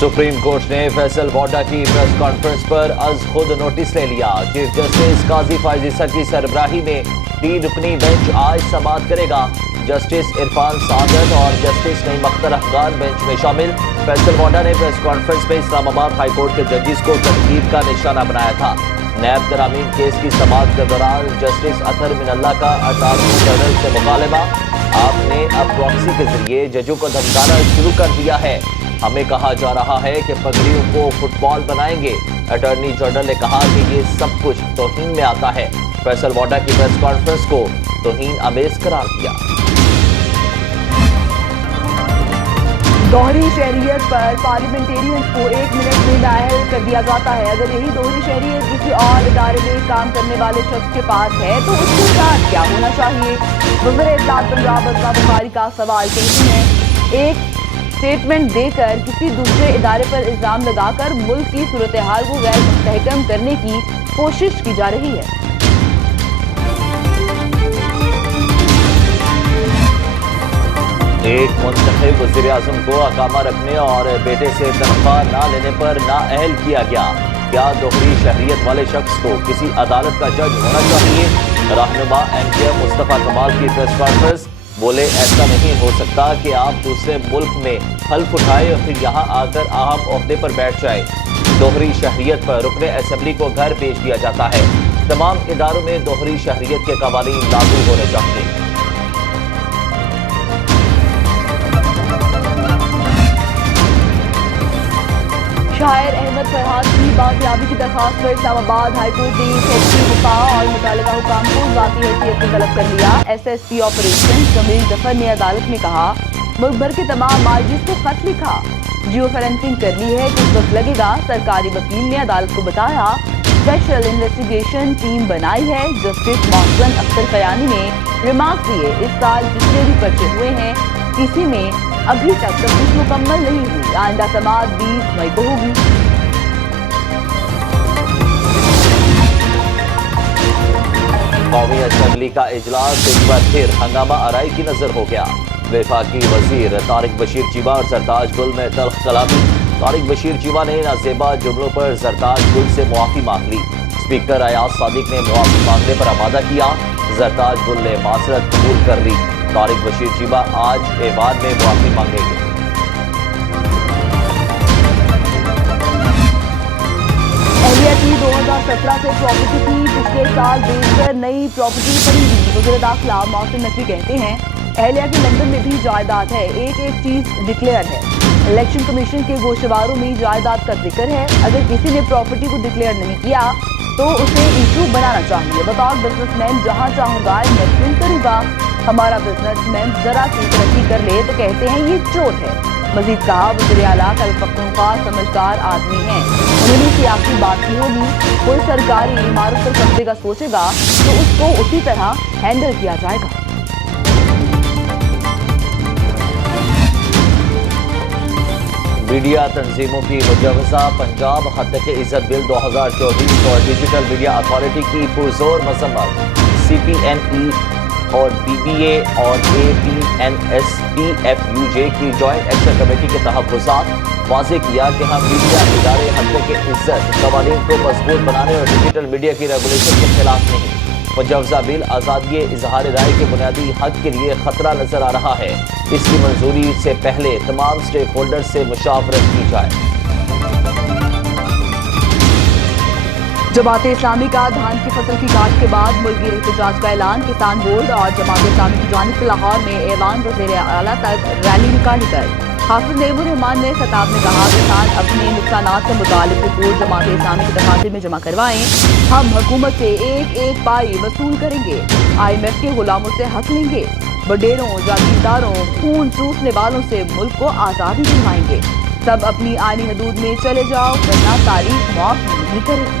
Supreme court ने फैसल वाडा की press conference पर अज खुद नोटिस ले लिया। चीफ जस्टिस काजी फैज ईसा की सरबराही में 3 रुकनी बेंच आज समाअत करेगा। जस्टिस इरफान सादत और जस्टिस नईम अख्तर अफगान बेंच में शामिल। फैसल वाडा ने प्रेस कॉन्फ्रेंस में इस्लामाबाद हाई कोर्ट के जजेस को तनकीद का निशाना बनाया था। नैब तरामीम केस की समाअत के दौरान जस्टिस अतर मिनल्ला का अटॉर्नी जनरल से मुकालमा। आपने अब प्रॉक्सी के जरिए जजों को धमकाना शुरू कर दिया है। हमें कहा जा रहा है कि पगड़ियों को फुटबॉल बनाएंगे। अटॉर्नी जनरल ने कहा कि ये सब कुछ तौहीन में आता है। फैसल वाडा की प्रेस कॉन्फ्रेंस को तौहीन आमेज करार दिया। दोहरी शहरियत पर पार्लियामेंटेरियंस को 1 मिनट में नाअहल कर दिया जाता है। अगर यही दोहरी शहरियत किसी और इदारे में काम करने वाले शख्स के पास है तो उसके साथ क्या होना चाहिए? वज़ीर इत्तलात पंजाब असमा बुखारी का सवाल। कहती हैं, एक स्टेटमेंट देकर किसी दूसरे इदारे पर इल्जाम लगाकर मुल्क की सूरत हाल को गैर मुस्तहकम करने की कोशिश की जा रही है। एक मुंतखब वज़ीर आज़म को अकामा रखने और बेटे से तनख्वाह ना लेने पर नाअहल किया गया। क्या दोहरी शहरियत वाले शख्स को किसी अदालत का जज होना चाहिए? रहनुमा MKM मुस्तफ़ा कमाल की प्रेस कॉन्फ्रेंस। बोले, ऐसा नहीं हो सकता कि आप दूसरे मुल्क में हल्फ उठाए और फिर यहाँ आकर अहम ओहदे पर बैठ जाए। दोहरी शहरियत पर रुकने असेंबली को घर भेज दिया जाता है। तमाम इदारों में दोहरी शहरियत के कवानीन लागू होने चाहिए। शायर अहमद फरहाद की बाजियाबी की दरख्वास्त पर इस्लामाबाद हाई कोर्ट ने सेक्रेटरी मुफा और मुतल्लिका हुकाम को ज़ाती हैसियत से तलब कर लिया। SSP ऑपरेशन जमील जफर ने अदालत में कहा, मुल्क भर के तमाम माजिद को खत लिखा, जियो फरेंसिंग कर ली है, कुछ वक्त लगेगा। सरकारी वकील ने अदालत को बताया, स्पेशल इन्वेस्टिगेशन टीम बनाई है। जस्टिस मोहसिन अख्तर कयानी ने रिमार्क दिए, इस साल जितने भी पर्चे हुए हैं किसी में अभी तक तफ्तीश मुकम्मल नहीं हुई। आइंदा समाअत 20 मई को होगी। कौमी असेंबली का इजलास एक बार फिर हंगामा आराई की नजर हो गया। वफाकी वजीर तारिक बशीर चीमा और जरताज गुल में तल्ख कलामी। तारिक बशीर चीमा ने नाजेबा जुमलों पर जरताज गुल से मुआफी मांग ली। स्पीकर अयाज सादिक ने मुआफी मांगने पर आमादा किया। जरताज गुल ने माजरत कबूल कर ली। तारिक बशीर चीमा आज ऐवान में मुआफी मांगेंगे। एहलिया की 2017 से प्रॉपर्टी थी, पिछले साल बेचकर नई प्रॉपर्टी खरीदी। वज़ीर दाखिला मोहसिन नकवी कहते हैं, एहलिया की लंदन में भी जायदाद है, एक चीज डिक्लेयर है। इलेक्शन कमीशन के गोशवारों में जायदाद का जिक्र है। अगर किसी ने प्रॉपर्टी को डिक्लेयर नहीं किया तो उसे इशू बनाना चाहिए। बतौर बिजनेसमैन जहाँ चाहूँगा इन्वेस्टमेंट करूँगा। हमारा बिजनेसमैन जरा सी तरक्की कर ले तो कहते हैं ये चोर है। मजीद कहा, वज़ीर आला खैबर पख्तूनख्वा समझदार आदमी हैं, उन्होंने सियासी बात की होगी। कोई सरकारी इमारत पर कब्जे का सोचेगा तो उसको उसी तरह हैंडल किया जाएगा। मीडिया तंजीमों की मुजवजा पंजाब हत्या के इज्जत बिल 2024 और डिजिटल मीडिया अथॉरिटी की पुरजोर मजम्मत। CPNE और BBA और APNSPFUJ की जॉइंट एक्शन कमेटी के तहफ़्फ़ुज़ात वाज़ेह किया कि हम मीडिया इदारे हत्या के इज्जत कवानीन को मजबूत बनाने और डिजिटल मीडिया की रेगुलेशन के खिलाफ नहीं। मुजवजा बिल आज़ादी इजहार राय के बुनियादी हक के लिए खतरा नजर आ रहा है। इसकी मंजूरी से पहले तमाम स्टेक होल्डर से मुशावरत की जाए। जमात इस्लामी का धान की फसल की काट के बाद मुल्की एहतजाज का ऐलान। किसान बोर्ड और जमात इस्लामी की जानिब से लाहौर में ऐवान वज़ीर आला तक रैली निकाली गई। हाफिज नईमुर रहमान ने खिताब में कहा, किसान अपने नुकसानात से मुतालिक रिपोर्ट जमात इस्लामी के दफातर में जमा करवाएं। हम हुकूमत से एक पाई वसूल करेंगे। IMF के गुलामों से हक लेंगे। बडेरों, जागीरदारों, खून चूसने वालों से मुल्क को आज़ादी दिलवाएंगे। सब अपनी आईनी हदूद में चले जाओ वरना तारीख माफ नहीं करेगी।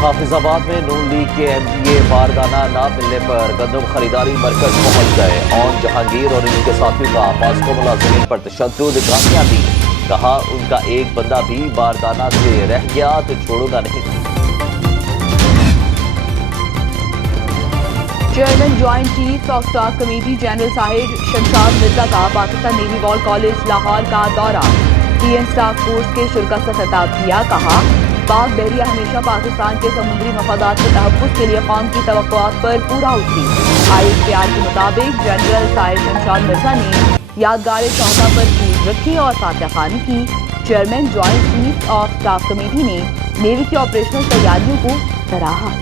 हाफिजाबाद में नून लीग के MPA बारदाना ना मिलने पर गंदम खरीदारी मरकज पहुंच गए। और जहांगीर और इनके साथियों का पास्को मुलाजिमीन पर तशद्दुद गालियां दी। कहा, उनका एक बंदा भी बारदाना से रह गया तो छोड़ूंगा नहीं। Chairman joint chief of staff committee general Sahir Shamshad Mirza का Pakistan navy war college Lahore का दौरा। TN स्टाफ फोर्स के शुरा से खिताब किया, कहा पाक बहरिया हमेशा पाकिस्तान के समुद्री मफादात के तहफ़्फ़ुज़ के लिए कौम की तवक्कुआत पर पूरा उतरी। ISPR के मुताबिक जनरल साहिर शमशाद मिर्जा ने यादगार चौथा पर चीज रखी और फातिहा खानी की। Chairman joint chief of staff committee ने नेवी की ऑपरेशनल तैयारियों को सराहा।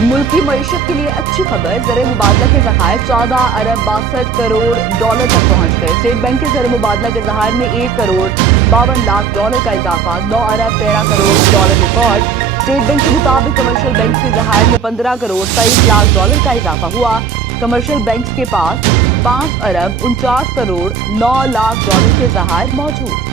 मुल्क की मईशत के लिए अच्छी खबर, ज़र मुबादला के ज़खायर 14 अरब 62 करोड़ डॉलर तक पहुँच गए। स्टेट बैंक के ज़र मुबादला के ज़खायर में 1 करोड़ 52 लाख डॉलर का इजाफा, 9 अरब 13 crore dollar record. State bank के मुताबिक कमर्शियल बैंक के ज़खायर में 15 करोड़ 23 लाख डॉलर का इजाफा हुआ। कमर्शियल बैंक के पास 5 अरब 49 करोड़ 9 लाख डॉलर के ज़खायर मौजूद।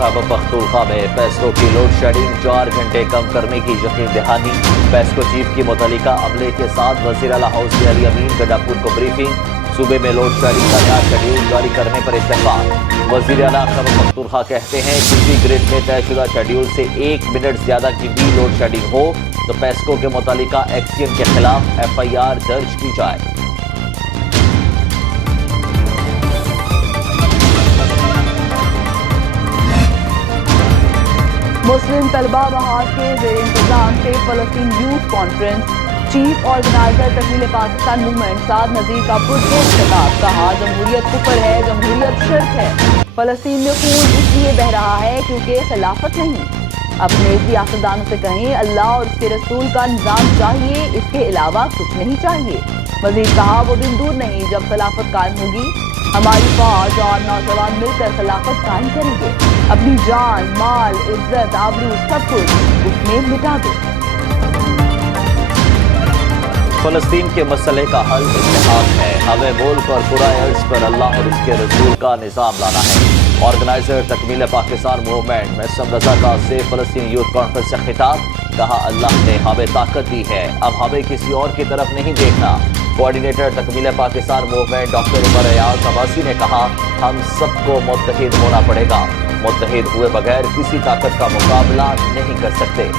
खैबर पख्तूनख्वा में पैसों की लोड शेडिंग 4 घंटे कम करने की यकीन दहानी। पैसको चीफ की मुतल्लिका अमले के साथ वज़ीर आला हाउस अली अमीन गडापुर को ब्रीफिंग। सूबे में लोड शेडिंग का नया शेड्यूल जारी करने पर इत्तेफाक। वज़ीर आला खैबर पख्तूनख्वा कहते हैं किसी ग्रिड में तयशुदा शेड्यूल से 1 मिनट ज्यादा की भी लोड शेडिंग हो तो पैसको के मुतल्लिका एक्सियन के खिलाफ FIR दर्ज की जाए। मुस्लिम तलबा महाज के ज़ेर इंतजाम से फलस्तीन यूथ कॉन्फ्रेंस। चीफ ऑर्गेनाइजर तकमील पाकिस्तान मूवमेंट साद नज़ीर का पुरजोश खिताब, कहा जमहूरियत कुफर है, जमहूरियत शिर्क है। फलस्तीन में खून इसलिए बह रहा है क्योंकि खिलाफत नहीं। अपने सियासतदानों से कहें अल्लाह और उसके रसूल का निज़ाम चाहिए, इसके अलावा कुछ नहीं चाहिए। मजीद कहा वो दिन दूर नहीं जब खिलाफत कायम होगी, हमारी फौज और नौजवान मिलकर खिलाफत कायम करेंगे। अपनी जान, माल, इज्जत, आबरू सब कुछ उसमें मिटा दो। फलस्तीन के मसले का हल इत्तेहाद है, हमें मुल्क और पूरा अर्ज पर अल्लाह और उसके रसूल का निज़ाम लाना है। ऑर्गेनाइजर तकमील पाकिस्तान मूवमेंट मैसम रजा का से फलस्तीन यूथ कॉन्फ्रेंस से खिताब, कहा अल्लाह ने हमें ताकत दी है, अब हमें किसी और की तरफ नहीं देखना। कोऑर्डिनेटर तकमील पाकिस्तान मूवमेंट डॉक्टर उमर अयाज अब्बासी ने कहा हम सबको मुत्तहिद होना पड़ेगा, मुत्तहिद हुए बगैर किसी ताकत का मुकाबला नहीं कर सकते।